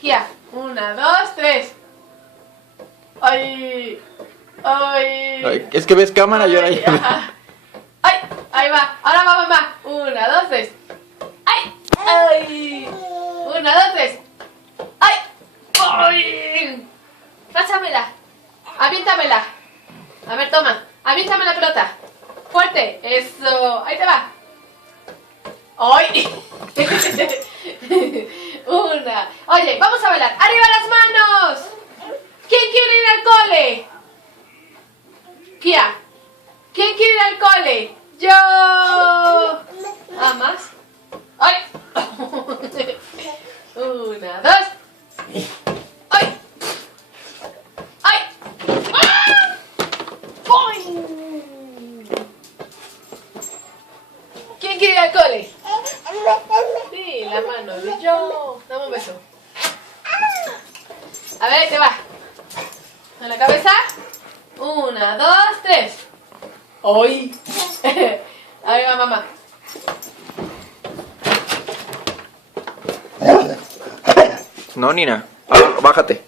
Kia. 1, 2, 3. ¡Ay! ¡Ay! Ay, es que ves cámara y ahora Ay, ya. ajá. ¡Ay! Ahí va. Ahora va mamá. 1, 2, 3. ¡Ay! ¡Ay! 1, 2, 3. ¡Ay! ¡Ay! Pásamela. Aviéntamela. A ver, toma. Aviéntame la pelota. Fuerte. Eso. Ahí te va. ¡Ay! Una. Oye, vamos a bailar. ¡Arriba las manos! ¿Quién quiere ir al cole? Kia. ¿Quién quiere ir al cole? Yo. ¿Ah, más? ¡Ay! 1, 2. ¡Ay! ¡Ay! ¡Ah! ¡Boing! ¿Quién quiere ir al cole? Sí, la mano. Yo. Dame un beso. A ver, te va. En la cabeza. 1, 2, 3. ¡Ay! Ahí va mamá. No, Nina. Ah, bájate.